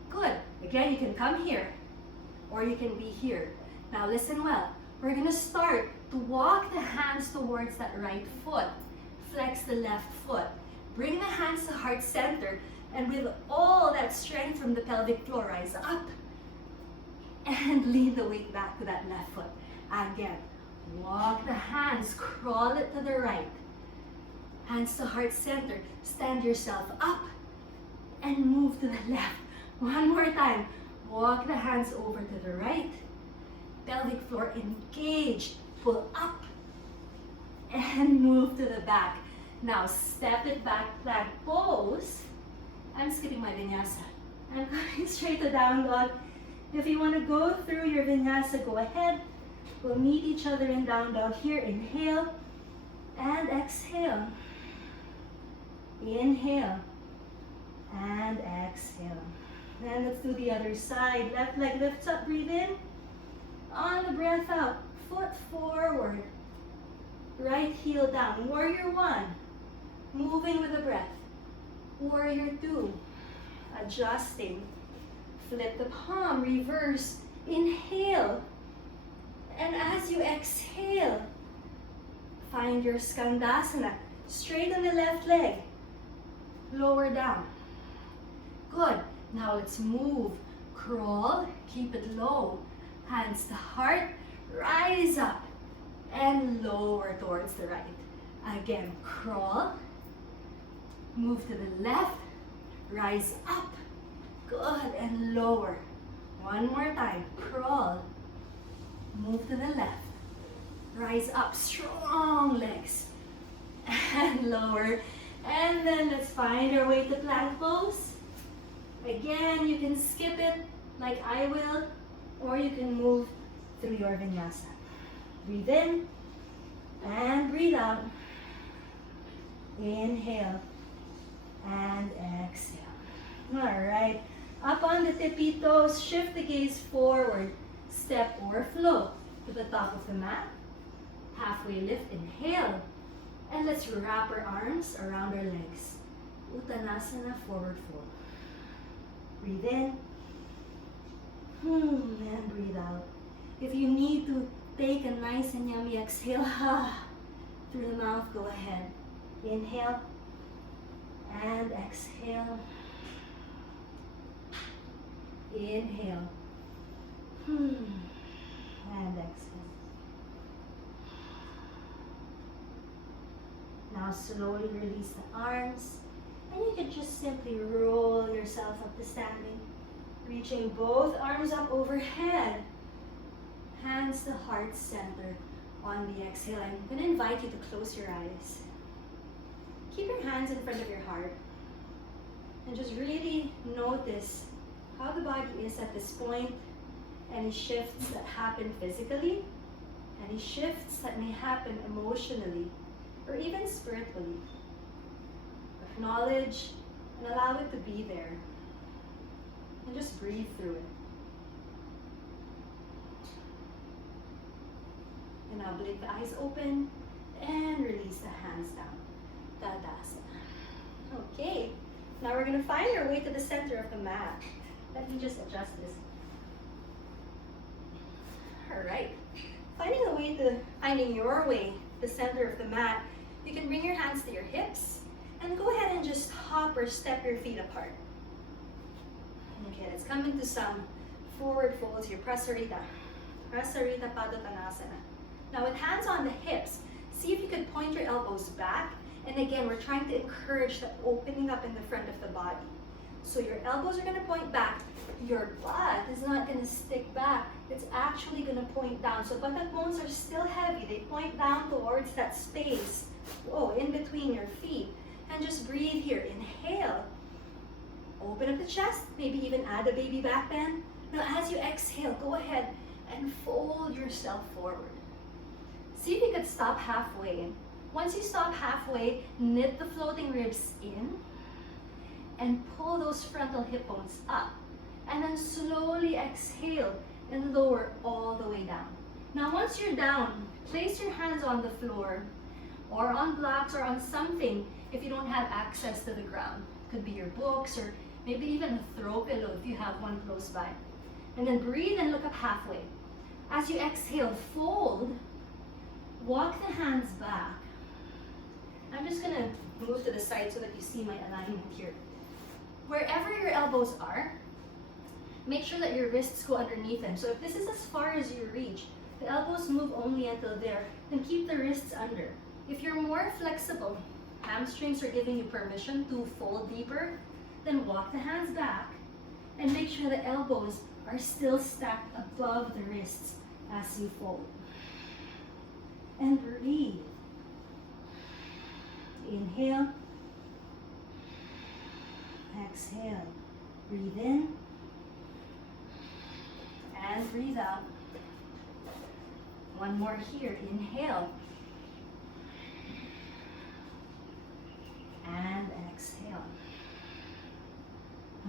Good. Again, you can come here or you can be here. Now listen well. We're going to start to to walk the hands towards that right foot. Flex the left foot. Bring the hands to heart center, and with all that strength from the pelvic floor, rise up and lean the weight back to that left foot. Again, walk the hands, crawl it to the right. Hands to heart center. Stand yourself up and move to the left. One more time. Walk the hands over to the right. Pelvic floor engaged. Pull up and move to the back. Now step it back, plank pose. I'm skipping my vinyasa. I'm going straight to down dog. If you want to go through your vinyasa, go ahead. We'll meet each other in down dog here. Inhale and exhale. Inhale and exhale. And let's do the other side. Left leg lifts up, breathe in. On the breath out, foot forward. Right heel down. Warrior one, moving with the breath. Warrior two, adjusting. Flip the palm, reverse. Inhale. And as you exhale, find your skandasana. Straight on the left leg. Lower down. Good. Now let's move. Crawl, keep it low. Hands to heart, rise up and lower towards the right. Again, crawl, move to the left, rise up, good, and lower. One more time, crawl, move to the left, rise up, strong legs, and lower. And then let's find our way to plank pose. Again, you can skip it like I will, or you can move through your vinyasa. Breathe in and breathe out. Inhale and exhale. All right, up on the tippy toes, shift the gaze forward, step or flow to the top of the mat. Halfway lift, inhale, and let's wrap our arms around our legs. Uttanasana, forward fold. Breathe in, and breathe out. If you need to take a nice and yummy exhale through the mouth, go ahead. Inhale and exhale. Inhale and exhale. Now slowly release the arms, and you can just simply roll yourself up to standing, reaching both arms up overhead. Hands to heart center on the exhale. I'm going to invite you to close your eyes. Keep your hands in front of your heart and just really notice how the body is at this point, any shifts that happen physically, any shifts that may happen emotionally, or even spiritually. Acknowledge and allow it to be there. And just breathe through it. And now blink the eyes open and release the hands down. Tadasana. Okay, now we're going to find our way to the center of the mat. Let me just adjust this. All right, finding your way to the center of the mat, you can bring your hands to your hips and go ahead and just hop or step your feet apart. Okay, let's come into some forward folds here, Prasarita. Prasarita Padottanasana. Now with hands on the hips, see if you can point your elbows back. And again, we're trying to encourage the opening up in the front of the body. So your elbows are going to point back. Your butt is not going to stick back. It's actually going to point down. So buttock bones are still heavy. They point down towards that space, in between your feet. And just breathe here. Inhale. Open up the chest. Maybe even add a baby back bend. Now as you exhale, go ahead and fold yourself forward. See if you could stop halfway. Once you stop halfway, knit the floating ribs in and pull those frontal hip bones up. And then slowly exhale and lower all the way down. Now once you're down, place your hands on the floor or on blocks or on something if you don't have access to the ground. Could be your books or maybe even a throw pillow if you have one close by. And then breathe and look up halfway. As you exhale, fold Walk the hands back. I'm just gonna move to the side so that you see my alignment here. Wherever your elbows are, make sure that your wrists go underneath them. So if this is as far as you reach, the elbows move only until there, then keep the wrists under. If you're more flexible, hamstrings are giving you permission to fold deeper, then walk the hands back and make sure the elbows are still stacked above the wrists as you fold. And breathe. Inhale. Exhale. Breathe in. And breathe out. One more here. Inhale. And exhale.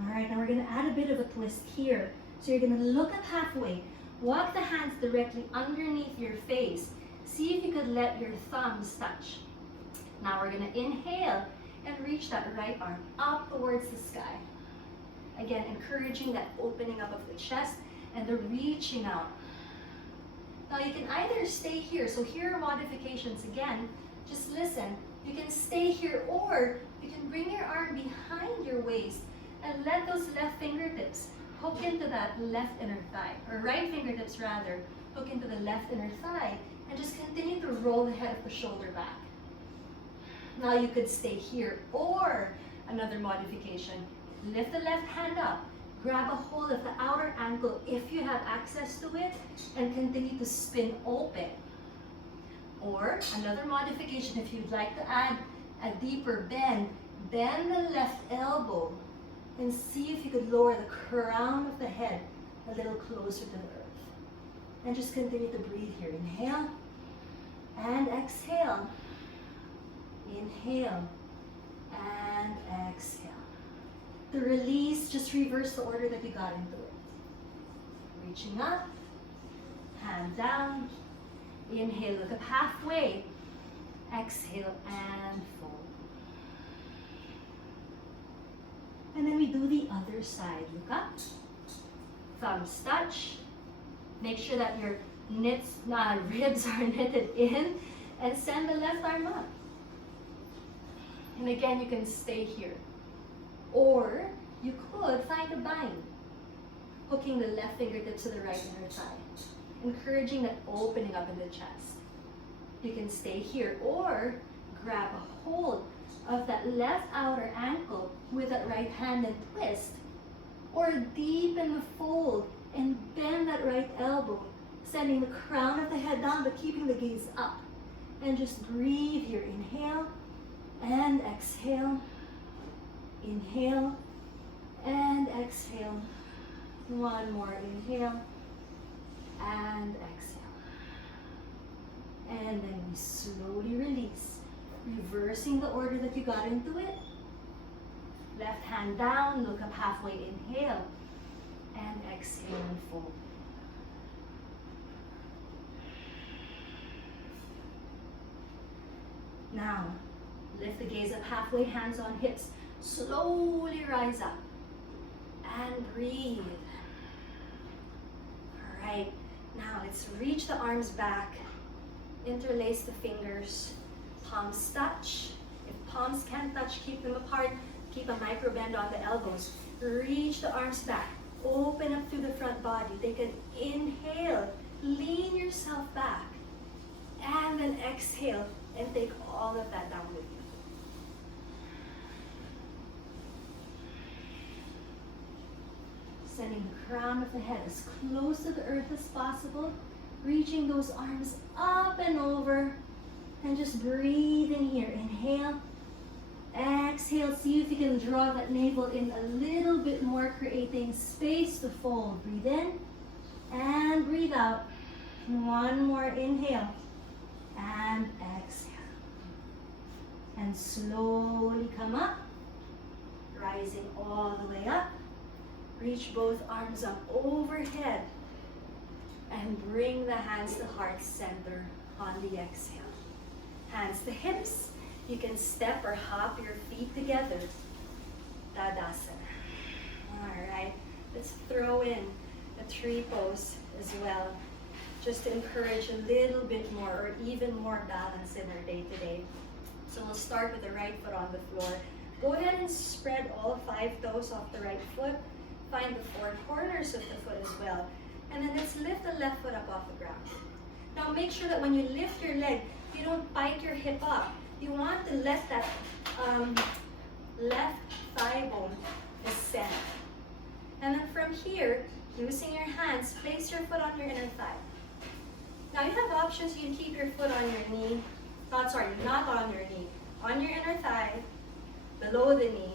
All right, now we're going to add a bit of a twist here. So you're going to look up halfway. Walk the hands directly underneath your face. See if you could let your thumbs touch. Now we're going to inhale and reach that right arm up towards the sky. Again, encouraging that opening up of the chest and the reaching out. Now you can either stay here. So here are modifications again. Just listen. You can stay here, or you can bring your arm behind your waist and let those left fingertips hook into that left inner thigh, or right fingertips rather, hook into the left inner thigh, and just continue to roll the head of the shoulder back. Now you could stay here, or another modification. Lift the left hand up, grab a hold of the outer ankle if you have access to it, and continue to spin open. Or another modification, if you'd like to add a deeper bend, bend the left elbow and see if you could lower the crown of the head a little closer to the earth. And just continue to breathe here. Inhale and exhale. Inhale and exhale. To release, just reverse the order that you got into it. Reaching up, hand down. Inhale, look up halfway. Exhale and fold. And then we do the other side. Look up. Thumbs touch. Make sure that your ribs are knitted in, and send the left arm up. And again, you can stay here. Or you could find a bind, hooking the left fingertips to the right inner thigh, encouraging that opening up in the chest. You can stay here, or grab a hold of that left outer ankle with that right hand and twist, or deepen the fold and bend that right elbow, sending the crown of the head down but keeping the gaze up. And just breathe here. Inhale and exhale. Inhale and exhale. One more. Inhale and exhale. And then we slowly release, reversing the order that you got into it. Left hand down, look up halfway. Inhale and exhale and fold. Now, lift the gaze up halfway, hands on hips. Slowly rise up and breathe. All right, now let's reach the arms back, interlace the fingers, palms touch. If palms can't touch, keep them apart. Keep a micro bend on the elbows. Reach the arms back, open up through the front body. Take an inhale, lean yourself back, and then exhale and take all of that down with you. Sending the crown of the head as close to the earth as possible, reaching those arms up and over, and just breathe in here. Inhale, exhale. See if you can draw that navel in a little bit more, creating space to fold. Breathe in and breathe out. One more inhale and exhale. And slowly come up, rising all the way up. Reach both arms up overhead and bring the hands to heart center on the exhale. Hands to hips. You can step or hop your feet together. Tadasana. All right, let's throw in a tree pose as well. just to encourage a little bit more or even more balance in our day today. So we'll start with the right foot on the floor. Go ahead and spread all 5 toes off the right foot. Find the 4 corners of the foot as well. And then let's lift the left foot up off the ground. Now make sure that when you lift your leg, you don't bite your hip up. You want to let that left thigh bone ascend. And then from here, using your hands, place your foot on your inner thigh. Now you have options. You can keep your foot on your knee. Not on your knee. On your inner thigh, below the knee,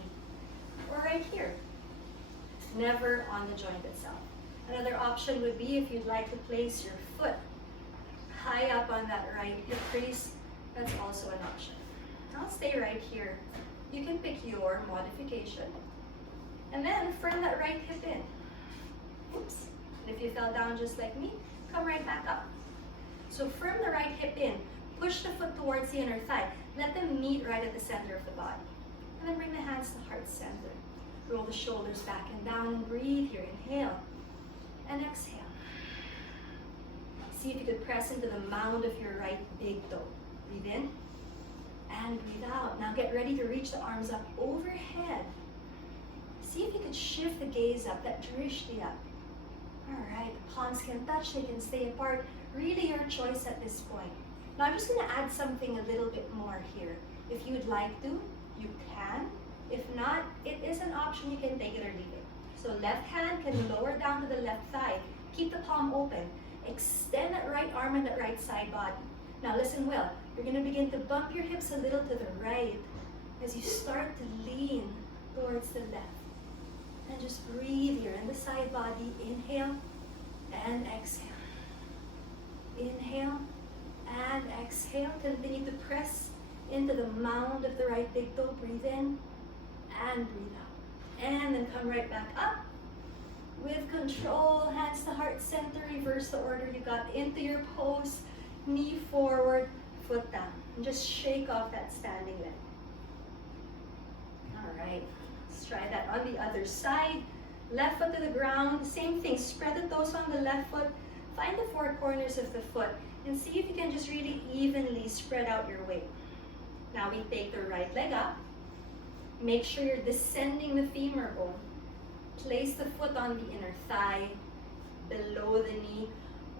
or right here. Never on the joint itself. Another option would be if you'd like to place your foot high up on that right hip crease, that's also an option. I'll stay right here. You can pick your modification. And then firm that right hip in. Oops. And if you fell down just like me, come right back up. So firm the right hip in. Push the foot towards the inner thigh. Let them meet right at the center of the body. And then bring the hands to heart center. Roll the shoulders back and down and breathe here. Inhale and exhale. See if you could press into the mound of your right big toe. Breathe in and breathe out. Now get ready to reach the arms up overhead. See if you could shift the gaze up, that drishti up. All right, palms can touch, they can stay apart. Really your choice at this point. Now I'm just going to add something a little bit more here. If you'd like to, you can. If not, it is an option. You can take it or leave it. So left hand can lower down to the left thigh. Keep the palm open. Extend that right arm and that right side body. Now listen well. You're going to begin to bump your hips a little to the right as you start to lean towards the left. And just breathe here in the side body. Inhale and exhale. Inhale and exhale. Continue to press into the mound of the right big toe. Breathe in and breathe out. And then come right back up. With control, hands to heart center. Reverse the order you got into your pose. Knee forward, foot down. And just shake off that standing leg. All right. Let's try that on the other side. Left foot to the ground. Same thing. Spread the toes on the left foot. Find the 4 corners of the foot. And see if you can just really evenly spread out your weight. Now we take the right leg up. Make sure you're descending the femur bone. Place the foot on the inner thigh, below the knee,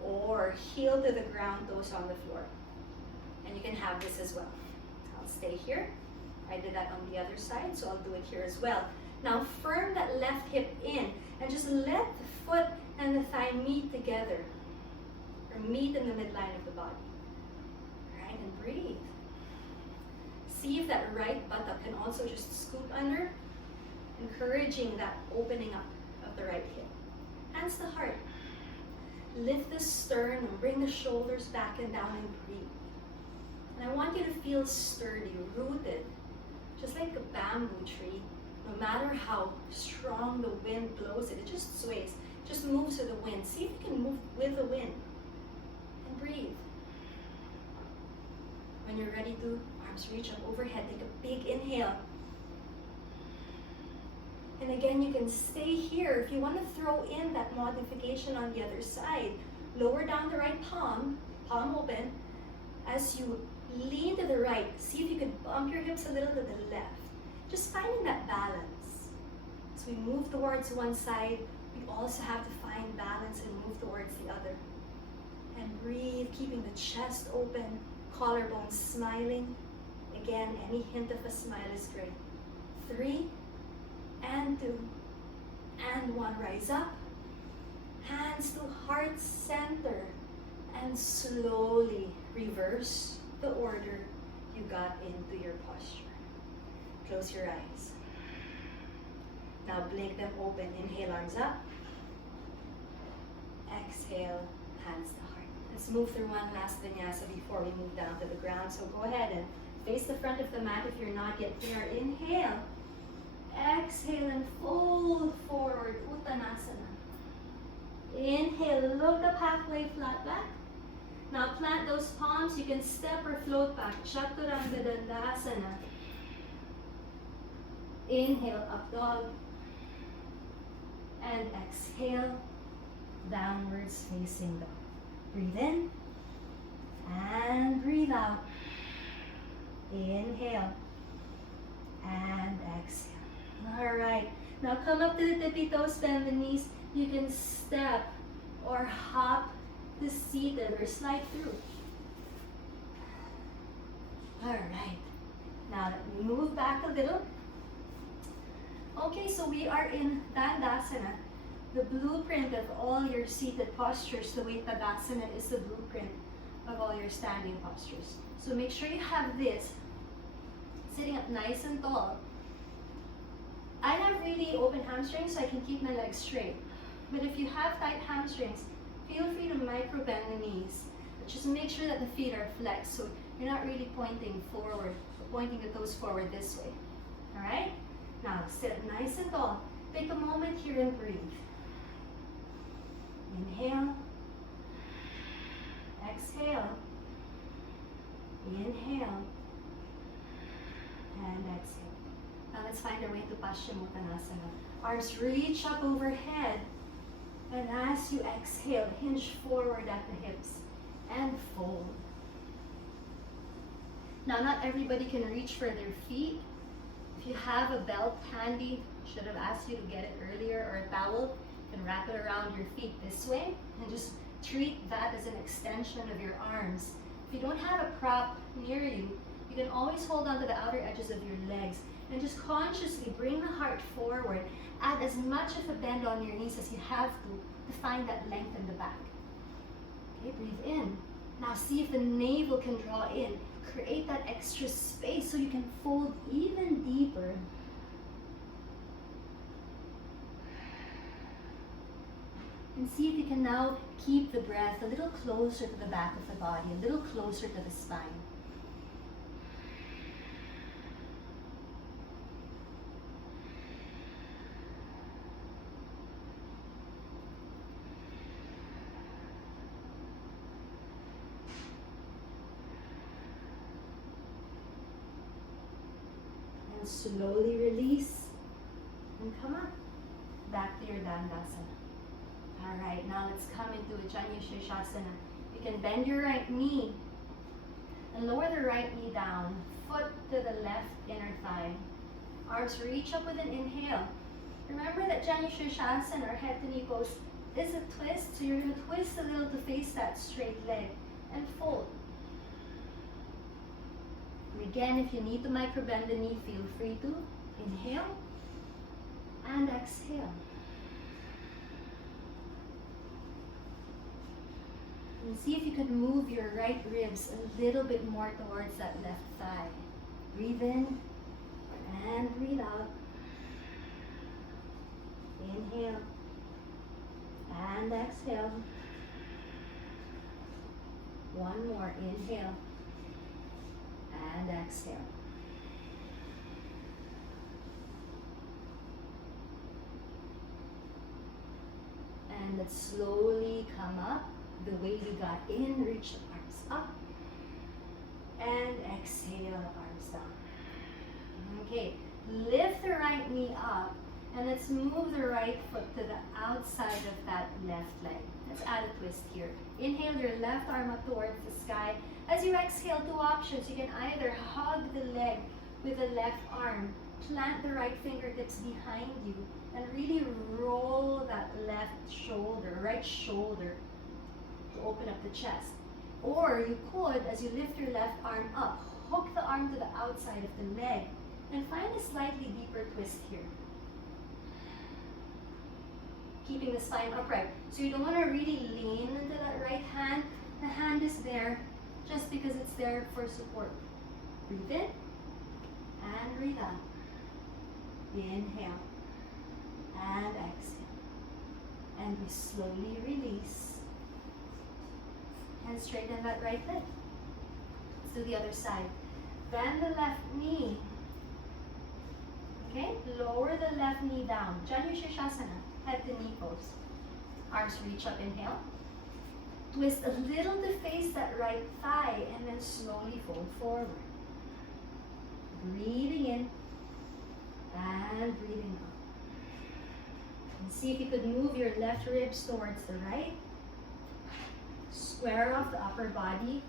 or heel to the ground, toes on the floor. And you can have this as well. I'll stay here. I did that on the other side, so I'll do it here as well. Now firm that left hip in and just let the foot and the thigh meet together, or meet in the midline of the body. All right, and breathe. See if that right buttock can also just scoot under, encouraging that opening up of the right hip. Hands to heart. Lift the sternum, bring the shoulders back and down and breathe. And I want you to feel sturdy, rooted, just like a bamboo tree. No matter how strong the wind blows it, it just sways, just moves with the wind. See if you can move with the wind. And breathe. When you're ready to, arms reach up overhead, take a big inhale. And again, you can stay here. If you want to throw in that modification on the other side, lower down the right palm, palm open. As you lean to the right, see if you can bump your hips a little to the left. Just finding that balance. As we move towards one side, we also have to find balance and move towards the other. And breathe, keeping the chest open, collarbone smiling. Again, any hint of a smile is great. 3, and 2, and 1. Rise up. Hands to heart center. And slowly reverse the order you got into your posture. Close your eyes. Now blink them open. Inhale, arms up. Exhale, hands to heart. Let's move through one last vinyasa before we move down to the ground. So go ahead and face the front of the mat if you're not yet there. Inhale. Exhale and fold forward. Uttanasana. Inhale, look up halfway, flat back. Now plant those palms. You can step or float back. Chaturanga Dandasana. Inhale, up dog. And exhale, downwards facing dog. Breathe in and breathe out. Inhale and exhale. All right. Now come up to the tippy toes, bend the knees. You can step or hop the seated or slide through. All right. Now let me move back a little. Okay, so we are in Dandasana. The blueprint of all your seated postures, the way Tadasana is the blueprint of all your standing postures. So make sure you have this sitting up nice and tall. I have really open hamstrings, so I can keep my legs straight. But if you have tight hamstrings, feel free to micro bend the knees. But just make sure that the feet are flexed, so you're not really pointing forward, pointing the toes forward this way. All right? Now sit up nice and tall. Take a moment here and breathe. Inhale. Exhale. Inhale. And exhale. Now let's find our way to Paschimottanasana. Arms reach up overhead. And as you exhale, hinge forward at the hips and fold. Now not everybody can reach for their feet. If you have a belt handy, should have asked you to get it earlier, or a towel, you can wrap it around your feet this way and just treat that as an extension of your arms. If you don't have a prop near you, you can always hold on to the outer edges of your legs and just consciously bring the heart forward. Add as much of a bend on your knees as you have to find that length in the back. Okay, breathe in. Now see if the navel can draw in. Create that extra space so you can fold even deeper. And see if you can now keep the breath a little closer to the back of the body, a little closer to the spine. And slowly release and come up back to your Dandasana. All right, now let's come into Ujjayi Shirshasana. You can bend your right knee and lower the right knee down, foot to the left inner thigh. Arms reach up with an inhale. Remember that Ujjayi Shirshasana, or head to knee pose, is a twist, so you're going to twist a little to face that straight leg and fold. And again, if you need to micro bend the knee, feel free to. Inhale and exhale. And see if you can move your right ribs a little bit more towards that left thigh. Breathe in and breathe out. Inhale and exhale. One more. Inhale and exhale. And let's slowly come up. The way you got in, reach the arms up. And exhale, arms down. Okay, lift the right knee up. And let's move the right foot to the outside of that left leg. Let's add a twist here. Inhale your left arm up towards the sky. As you exhale, two options. You can either hug the leg with the left arm, plant the right fingertips behind you, and really roll that right shoulder, to open up the chest. Or you could, as you lift your left arm up, hook the arm to the outside of the leg and find a slightly deeper twist here. Keeping the spine upright. So you don't want to really lean into that right hand. The hand is there just because it's there for support. Breathe in and breathe out. Inhale and exhale. And we slowly release. And straighten that right leg. Let's do the other side. Bend the left knee. Okay? Lower the left knee down. Ujjayi Shirshasana. Head to knee pose. Arms reach up, inhale. Twist a little to face that right thigh and then slowly fold forward. Breathing in and breathing out. And see if you could move your left ribs towards the right. Square off the upper body,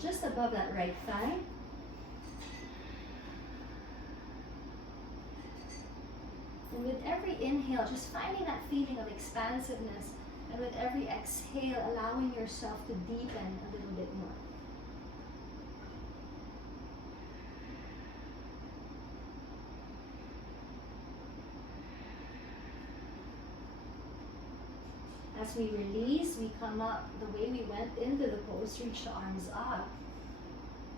just above that right thigh. And with every inhale, just finding that feeling of expansiveness. And with every exhale, allowing yourself to deepen a little bit more. As we release, we come up the way we went into the pose, reach the arms up,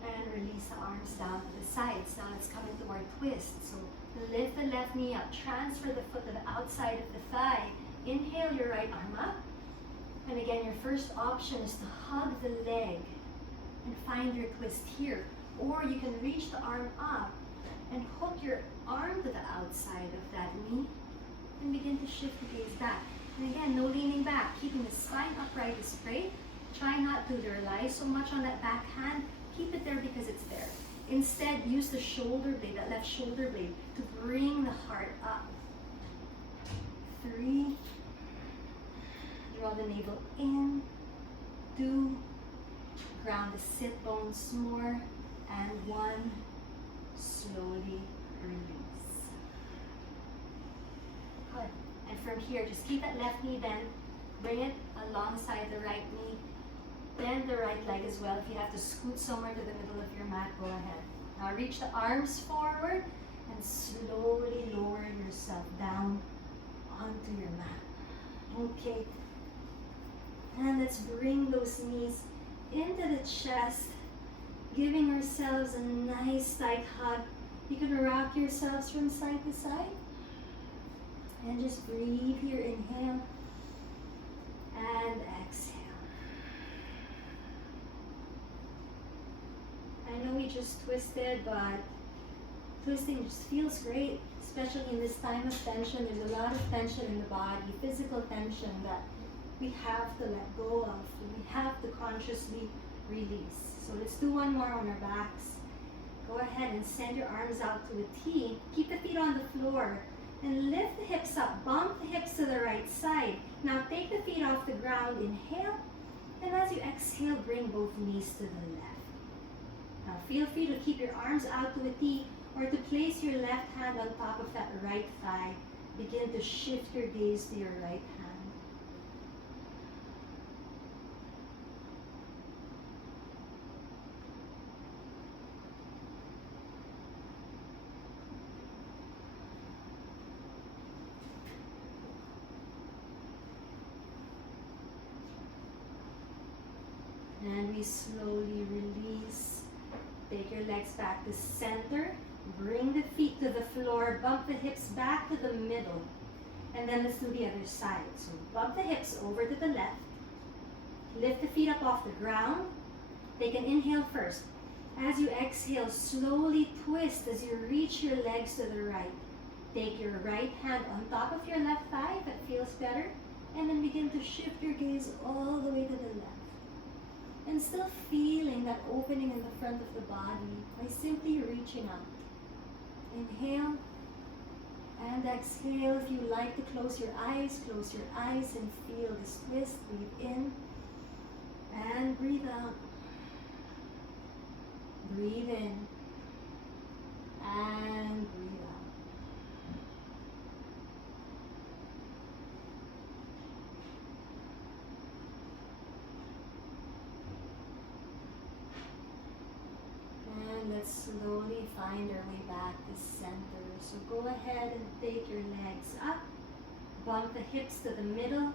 and release the arms down to the sides. Now let's come into our twist. So lift the left knee up, transfer the foot to the outside of the thigh. Inhale your right arm up. And again, your first option is to hug the leg and find your twist here. Or you can reach the arm up and hook your arm to the outside of that knee and begin to shift the gaze back. And again, no leaning back, keeping the spine upright is great. Try not to rely so much on that back hand. Keep it there because it's there. Instead, use the shoulder blade, that left shoulder blade, to bring the heart up. 3. Draw the navel in. 2. Ground the sit bones more. And 1. Slowly release. Good. And from here, just keep that left knee bent. Bring it alongside the right knee. Bend the right leg as well. If you have to scoot somewhere to the middle of your mat, go ahead. Now reach the arms forward and slowly lower yourself down onto your mat. Okay. And let's bring those knees into the chest, giving ourselves a nice tight hug. You can rock yourselves from side to side. And just breathe here, inhale and exhale. I know we just twisted, but twisting just feels great, especially in this time of tension. There's a lot of tension in the body, physical tension that we have to let go of. We have to consciously release. So let's do one more on our backs. Go ahead and send your arms out to a T. Keep the feet on the floor. And lift the hips up, bump the hips to the right side. Now take the feet off the ground, inhale. And as you exhale, bring both knees to the left. Now feel free to keep your arms out to a T or to place your left hand on top of that right thigh. Begin to shift your gaze to your right hand. And we slowly release. Take your legs back to center. Bring the feet to the floor. Bump the hips back to the middle. And then let's do the other side. So bump the hips over to the left. Lift the feet up off the ground. Take an inhale first. As you exhale, slowly twist as you reach your legs to the right. Take your right hand on top of your left thigh if that feels better. And then begin to shift your gaze all the way to the left. And still feeling that opening in the front of the body by simply reaching out. Inhale and exhale. If you like to close your eyes and feel this twist. Breathe in and breathe out. Breathe in and breathe out. Let's slowly find our way back to center. So go ahead and take your legs up. Bump the hips to the middle.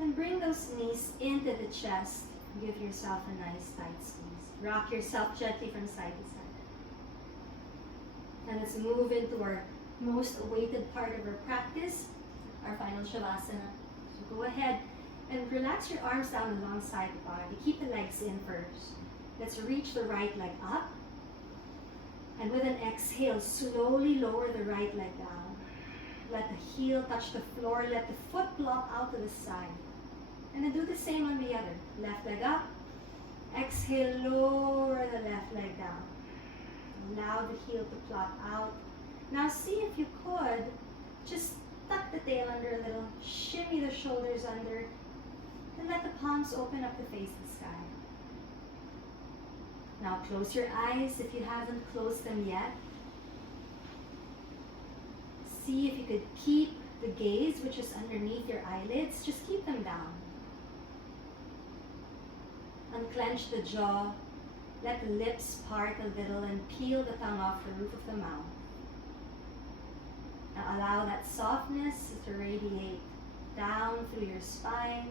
And bring those knees into the chest. Give yourself a nice tight squeeze. Rock yourself gently from side to side. And let's move into our most awaited part of our practice, our final Shavasana. So go ahead and relax your arms down alongside the body. Keep the legs in first. Let's reach the right leg up. And with an exhale, slowly lower the right leg down. Let the heel touch the floor. Let the foot block out to the side. And then do the same on the other. Left leg up. Exhale, lower the left leg down. Allow the heel to plop out. Now see if you could, just tuck the tail under a little. Shimmy the shoulders under. And let the palms open up to face the sky. Now close your eyes if you haven't closed them yet. See if you could keep the gaze, which is underneath your eyelids, just keep them down. Unclench the jaw, let the lips part a little and peel the tongue off the roof of the mouth. Now allow that softness to radiate down through your spine,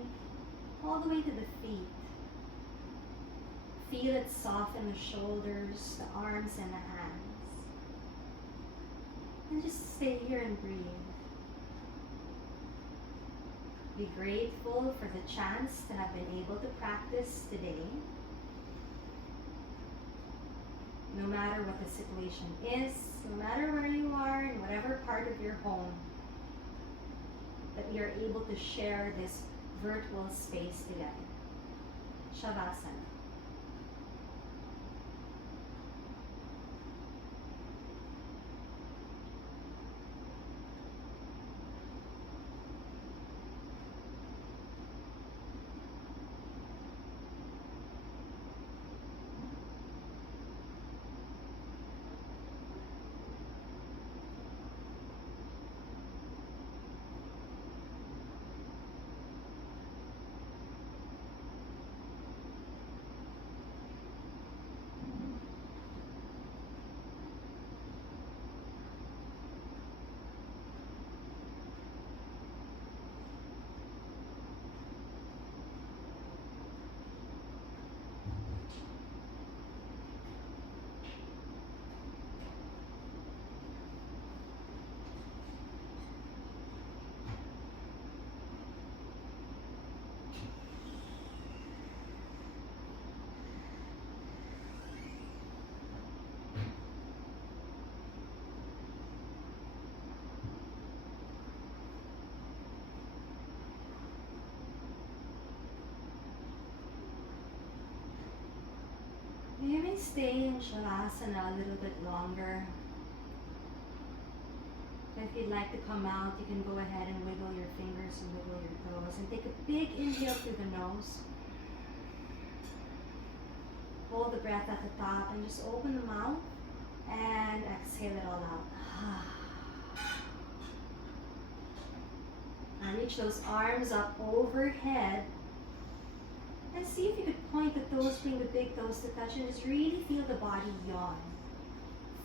all the way to the feet. Feel it soften the shoulders, the arms, and the hands. And just stay here and breathe. Be grateful for the chance to have been able to practice today. No matter what the situation is, no matter where you are, in whatever part of your home, that we are able to share this virtual space together. Shavasana. You may stay in Shavasana a little bit longer. If you'd like to come out, you can go ahead and wiggle your fingers and wiggle your toes. And take a big inhale through the nose. Hold the breath at the top and just open the mouth and exhale it all out. Now reach those arms up overhead. And see if you could point the toes, bring the big toes to touch, and just really feel the body yawn.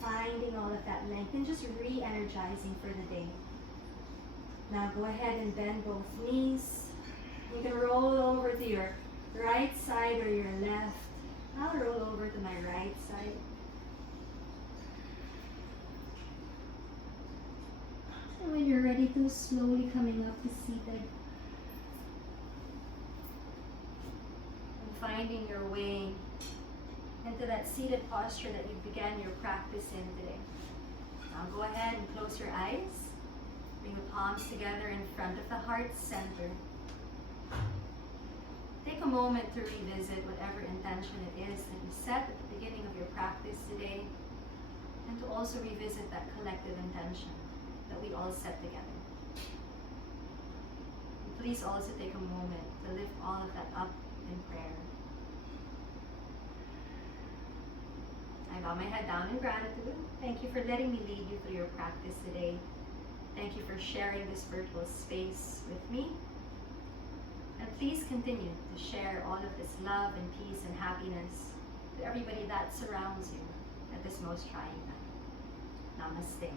Finding all of that length and just re-energizing for the day. Now go ahead and bend both knees. You can roll over to your right side or your left. I'll roll over to my right side. And when you're ready to, slowly coming up to seated. Finding your way into that seated posture that you began your practice in today. Now go ahead and close your eyes. Bring the palms together in front of the heart center. Take a moment to revisit whatever intention it is that you set at the beginning of your practice today, and to also revisit that collective intention that we all set together. And please also take a moment to lift all of that up in prayer. I bow my head down in gratitude. Thank you for letting me lead you through your practice today. Thank you for sharing this virtual space with me. And please continue to share all of this love and peace and happiness to everybody that surrounds you at this most trying time. Namaste.